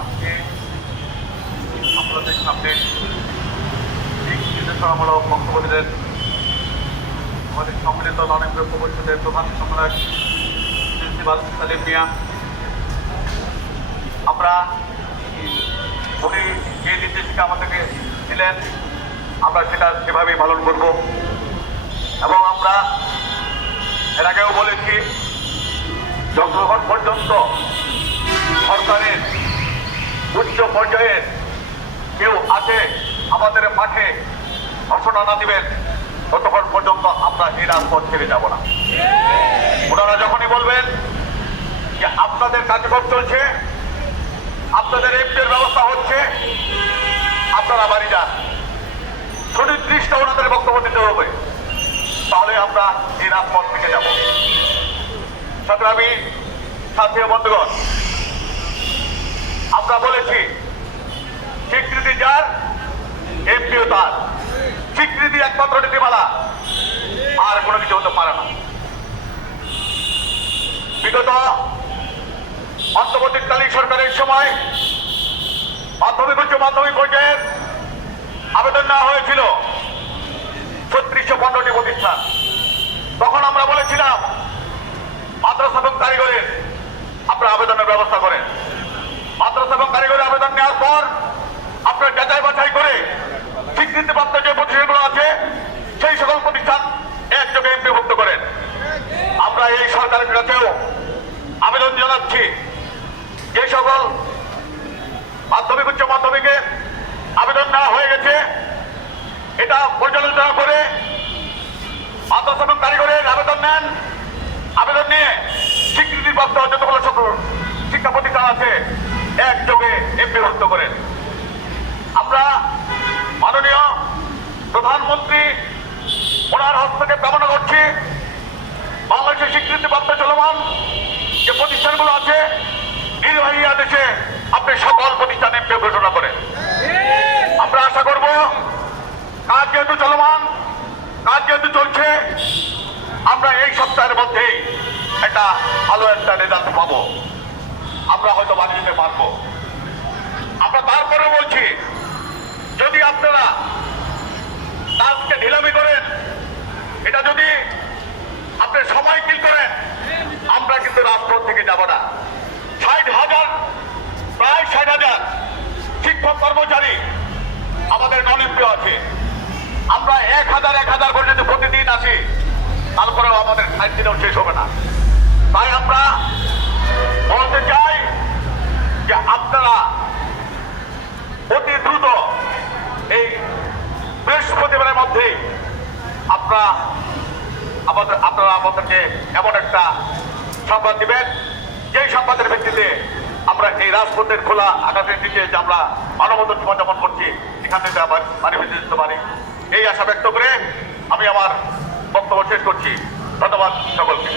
আজকে আপনাদের সামনে দিক নির্দেশনামূলক বক্তব্য দিলেন আমাদের সম্মিলিত নরেন্দ্র পরিষদের প্রধান সম্পাদক প্রিন্সিপাল সালিম মিয়া। আমরা উনি যে নির্দেশিকা আমাদেরকে দিলেন আমরা সেটা সেভাবেই পালন করব এবং আমরা এর আগেও বলেছি যতক্ষণ পর্যন্ত সরকারের উচ্চ পর্যায়ের কেউ আছে আমাদের মাঠে ঘোষণা না দিবেন ততক্ষণ পর্যন্ত আমরা এই রাজপথ ছেড়ে যাব না। ওনারা যখনই বলবেন যে আপনাদের কার্যক্রম চলছে, আপনাদের এমপির ব্যবস্থা হচ্ছে, আপনারা বাড়ি যান, সুনির্দিষ্ট ওনাদের বক্তব্য দিতে হবে, তাহলে আমরা এই রাজপথ থেকে যাব। সংগ্রামী সাথী ও বন্ধুগণ, আমরা বলেছি স্বীকৃতি যার এমপিও তার, স্বীকৃতি একমাত্র নীতিমালা, আর কোনো কিছু হতে পারে না। বিগত অন্তর্বর্তীকালীন সরকারের সময় মাধ্যমিক উচ্চ মাধ্যমিক পর্যায়ের আবেদন নেওয়া হয়েছিল ৩৬১৫টি প্রতিষ্ঠান। তখন আমরা বলেছিলাম মাদ্রাসা এবং কারিগরের আপনারা আবেদনের ব্যবস্থা করেন। মাদ্রাসা এবং কারিগরের আবেদন নেওয়ার পর আপনারা যাচাই বাছাই করে স্বীকৃতিপ্রাপ্ত যে প্রতিষ্ঠানগুলো আছে সেই সকল প্রতিষ্ঠান একযোগে এমপিভুক্ত করেন। আমরা এই সরকারের কাছেও আবেদন জানাচ্ছি যে সকল মাধ্যমিক উচ্চ মাধ্যমিকে আবেদন নেওয়া হয়ে গেছে এটা পর্যালোচনা করে মাদ্রাসা এবং কারিগরের আবেদন নেন, আবেদন নিয়ে স্বীকৃতিপ্রাপ্ত যতগুলো শিক্ষা প্রতিষ্ঠান আছে একযোগে এমপিভুক্ত করেন। আমরা মাননীয় প্রধানমন্ত্রী ওনার হস্তক্ষেপ কামনা করছি। বাংলাদেশের স্বীকৃতিপ্রাপ্ত চলমান যে প্রতিষ্ঠানগুলো আছে নির্বাহী আদেশে আপনি সকল প্রতিষ্ঠান এমপি ঘোষণা করেন। আমরা আশা করব কাজ যেহেতু চলমান, কাজ যেহেতু চলছে, আমরা এই সপ্তাহের মধ্যেই একটা ভালো একটা রেজাল্ট পাবো, আমরা হয়তো বানিয়ে দিতে পারবো। আমরা তারপরে বলছি যদি আপনারা কাজকে ঢিলামি করেন, এটা যদি আপনি সময় কিল করেন, আমরা কিন্তু রাজপথ থেকে যাব না। ৬০,০০০ প্রায় ৬০,০০০ শিক্ষক কর্মচারী আমাদের নলিপ্রিয় আছে। আমরা ১,০০০ করে যদি প্রতিদিন আসি তারপরেও আমাদের ৬০ দিনেও শেষ হবে না। তাই আমরা বলতে চাই যে আপনারা অতি দ্রুত এই বৃহস্পতিবারের মধ্যেই আপনারা আমাদেরকে এমন একটা সংবাদ দিবেন যেই সংবাদের ভিত্তিতে আমরা এই রাজপথের খোলা আকাশের নিচে যে আমরা মানববন্ধন জীবনযাপন করছি সেখান থেকে আবার মানিফেস্টো দিতে পারি, এই আশা ব্যক্ত করে আমি আমার বক্তব্য শেষ করছি। ধন্যবাদ সকলকে।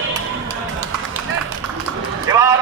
এবার